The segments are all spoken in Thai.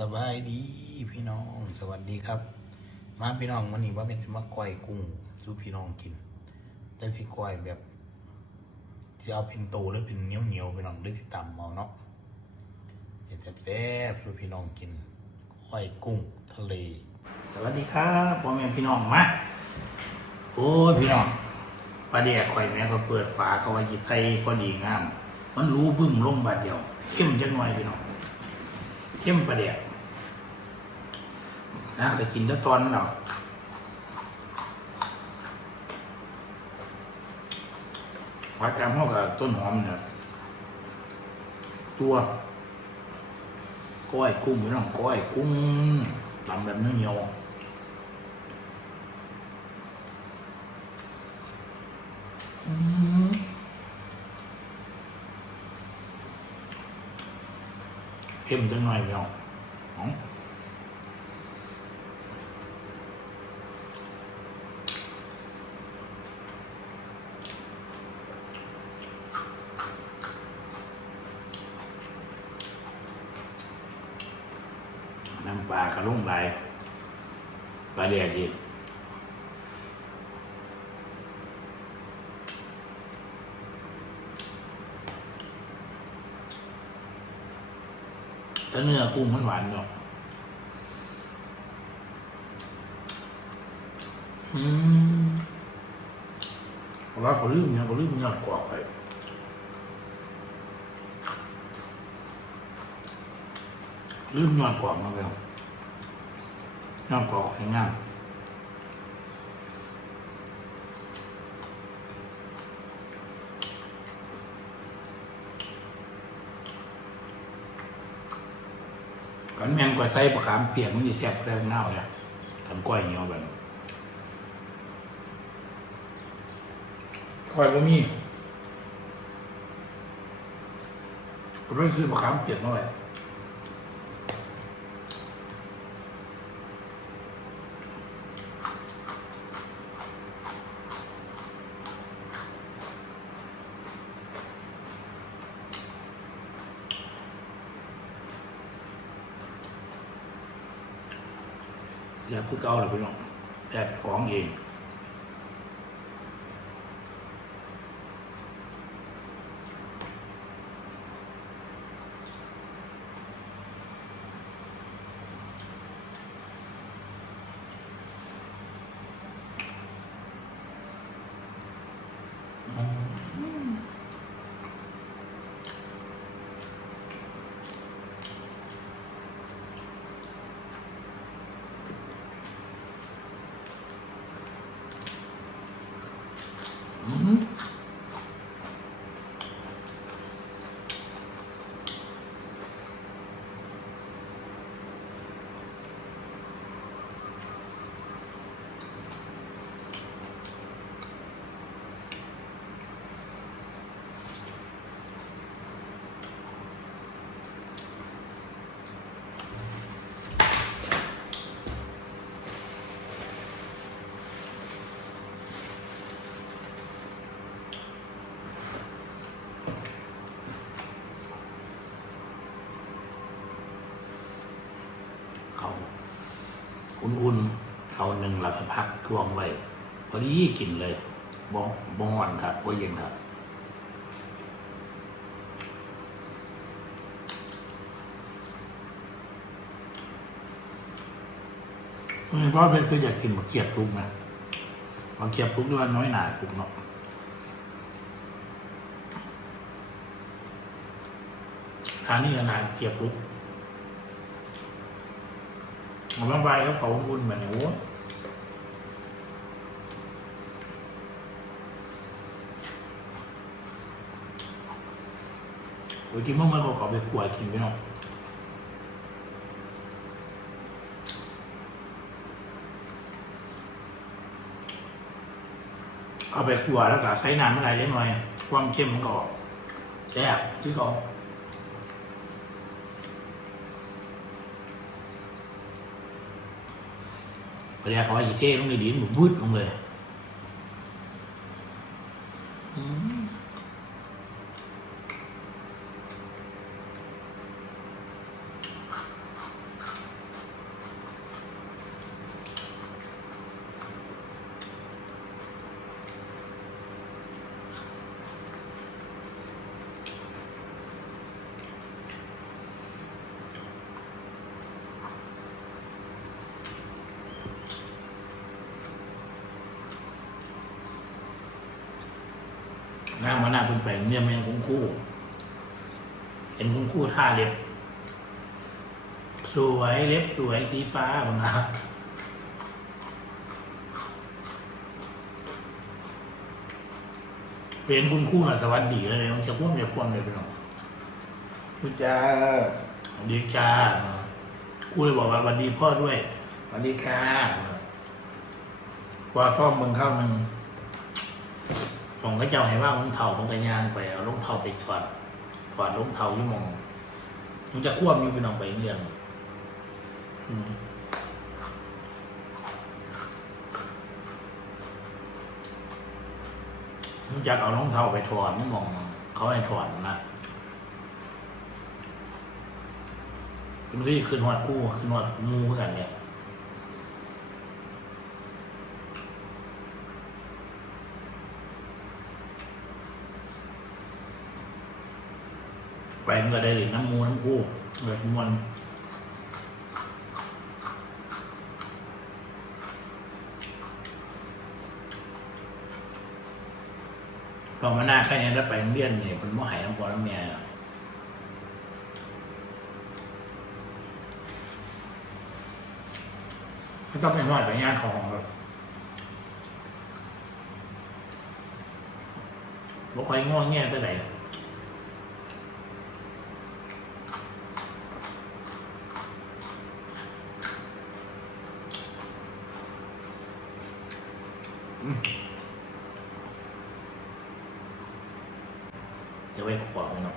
สบายดีพี่น้องสวัสดีครับ มาพี่น้องวันนี้ว่าเป็นจะมาก้อยกุ้งสู่พี่น้องกิน แต่สิกอยแบบจะเอาเป็นโตหรือเป็นเหนียวเหนียวพี่น้องหรือสิต่ำเอาเนาะจะแซ่บๆสู่พี่น้องกินก้อยกุ้งทะเล สวัสดีครับพ่อแม่พี่น้องมาโอ้ยพี่น้องปลาเดียกข่อยแม่ก็เปิดฝาเขาไว้จิใส่พอดีงาม มันรู้บึ้มลงบาดเดียวเข้มจังหน่อยพี่น้องเข้มประเดี๋ยว นะไปกินแล้วตอนนั้นเนาะผัดกามเข้ากับต้นหอมเนี่ยตัวก้อยกุ้งพี่น้องก้อยกุ้งทำแบบเนื้อเหนียวอืมเข้มจังหน่อยพี่น้องอ๋อน้ำปลา กระลุ่งไหลปลาเดียดีแต่เนื้อกุ้งมันหวานเนาะอืมเพราะว่าเขาลืมเนี่ยเขาลืมยอดกว่าไปลืมยอดกว่ามาแล้ว ยอดกว่าให้งามกันแมนกว่าใส่ประคามเปียกมันจะแซ่บแซ่บเน่าเนี่ยทำก้อยเหนียวแบบคอยบ่มีผมไปซื้อประคามเปียกมาไว้อยาเพิ่งเก่าเลยพี่น้องแอบของเอง อืมเขาอุ่นๆเขา หนึ่งแล้วก็พักช่วงไว้พอดีกินเลยบ่บ่ฮ้อนครับบ่เย็นครับเพราะเป็นคืออยากกินมะเขียบทุกนะมะเขียบทุกด้วยน้อยหนาทุกเนาะทานนี่ขนาดเกียบทุกผมต้องไปครับเขาอุ่นแบบนี้โอ้ โอ้ยกินเมื่อเมื่อเขอไปขวดกินไปเนาะเอาไปขวดแล้วก็ใช้น้ำอะไรได้หน่อย ความเข้มมันก็แซ่บที่เขาเรียกว่าอีเท่ลงในดินหมุนวืดลงเลยางมาหน้าเพิ่นไปเนี่ยมันคุ้งคู่ เห็นคุ้งคู่ท่าเล็บ สวยเล็บสวยสีฟ้าผมนะเป็นคุณครู่น่ะสวัสดีเลยมันจะพ่วงจะพ่วงเลยพี่น้องคุณจ้าสวัสดีจ้าครู่เลยบอกว่าสวัสดีพ่อด้วยสวัสดีค่ะว่าพ่อมึงเข้ามึง ผมก็เจ้าให้ว่าลงเท่าผมก็ย่างไปเอาลงเท่าไปถอดถอดลงเท่ายี่มองมันจะควบอยู่พี่น้องไปเรียนอืมมันจะเอารองเท้าไปถอดนี่มอง เขาให้ถอดนะมันก็ขึ้นหอดกู้ขึ้นหอดมูเหมือนกันเนี่ย ไปมันก็ได้หรือน้ำมูน้ำกู้แบบมวนพอมาหน้าแค่นี้ถ้าไปเรียนเนี่ยมันม่หายน้ำพอน้ำเมียก็ต้องเป็นหอดไปงานของแบบบ่ค่อยง่วงแง่ไปไหน จะไปขวบไปเนาะ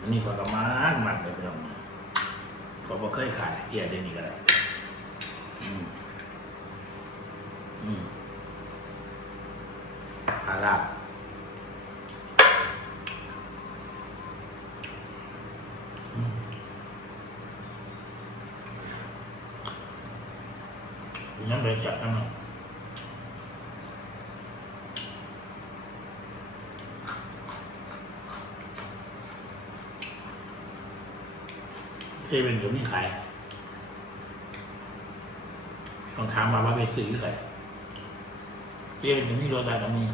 อันนี้ก็กระมานมันเลยไปเนาะก็บ่เคยขายเกียร์ได้นี่ก็ได้อืมอืมอาลาบอืมยังไปจับกันเนาะเซเว่นก็มีขายลอง ถามมาว่าไปซื้อใส่เซเว่นก็มีรถอะไรก็มี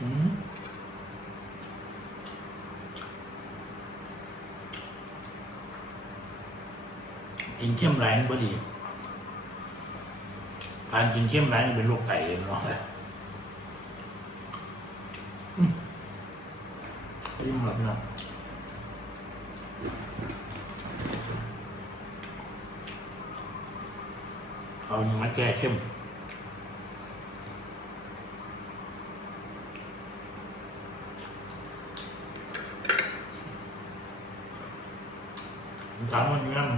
อืมกินเข้มไรนี่บ่ดี การกินเข้มไรนี่เป็นโรคไตเลยเนาะอิ่มแบบนะเอาอย่างมาแก้เข้มถามวันนี้มัน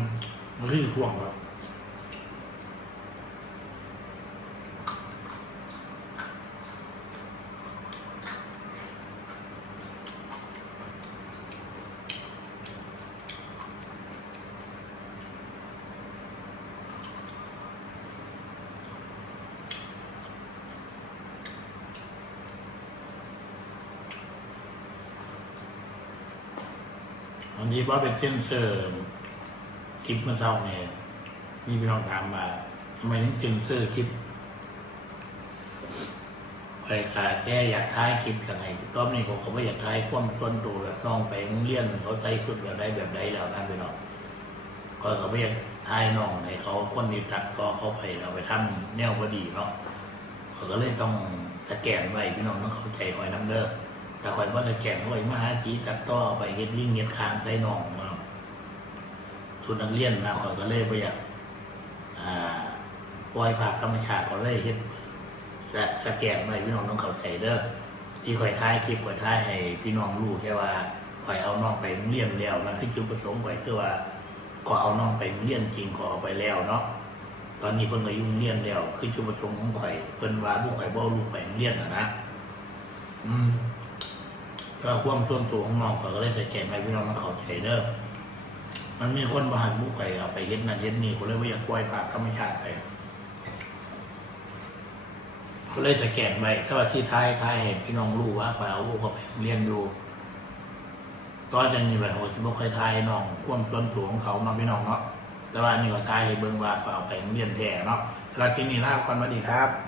มันคือห่วงแบบ บางทีว่าเป็นเส้นเสริมคลิปเมื่อเช้าเนี่ยมีพี่น้องถามมาทำไมถึงเซ็นเซอร์คลิปไปค่ะแกอยากท้ายคลิปยังไงรอบนี้ผมก็ไม่อยากท้ายความส่วนตัวแบบน้องไปงเรียนเขาใส่ชุดแบบใดแบบใดแล้วนะพี่น้องก็เขาไม่อยากท้ายน้องให้เขาคนนี้ตัดก็เขาไปเราไปทำแนวพอดีเนาะเขาก็เลยต้องสแกนไว้พี่น้องต้องเข้าใจคอยน้ำเด้อ แต่คอยว่าสแกนไว้มาหาจีตัดต่อไปเฮ็ดลิงก์เฮ็ดคางใส่น้องเนาะชุดนักเรียนนะข่อยก็เลยไปอยากอ่าปล่อยภาพธรรมชาติก็เลยเฮ็ดสะสแกนไว้พี่น้องต้องเข้าใจเด้อที่ข่อยท้ายคลิปข่อยท้ายให้พี่น้องรู้แค่ว่าข่อยเอาน้องไปเรียนแล้วนะคือจุดประสงค์ข่อยคือว่าก็เอาน้องไปเรียนจริงก็เอาไปแล้วเนาะตอนนี้เพิ่นก็ยู่งเรียนแล้ว คือจุดประสงค์ของข่อยเพิ่นว่าลูกข่อยบ่เอาลูกไปโรงเรียนนะนะอืม ก็ความส่วนตัวของน้องเข่อยก็เลยสแกนไว้พี่น้องต้องเข้าใจเด้อมันมีคนบาหันบุกไข่เอาไปเฮ็ดนั่นเฮ็ดนี่ก็เลยว่าอยากปล่อยภาพธรรมชาติไปก็เลยสแกนไว้ถ้าว่าที่ท้ายท้ายเห็นพี่น้องรู้ว่าข่อยเอาลูกเขาไปเรียนดูตอนจังนี้ไปโหสิบ่ค่อยทายน้องความส่วนตัวของเขาเนาะพี่น้องเนาะแต่ว่าอันนี่ก็ทายให้เบิ่งว่าเขาเอาไปเรียนแท้เนาะสำหรับคลิปนี้ลาไปก่อนสวัสดีครับ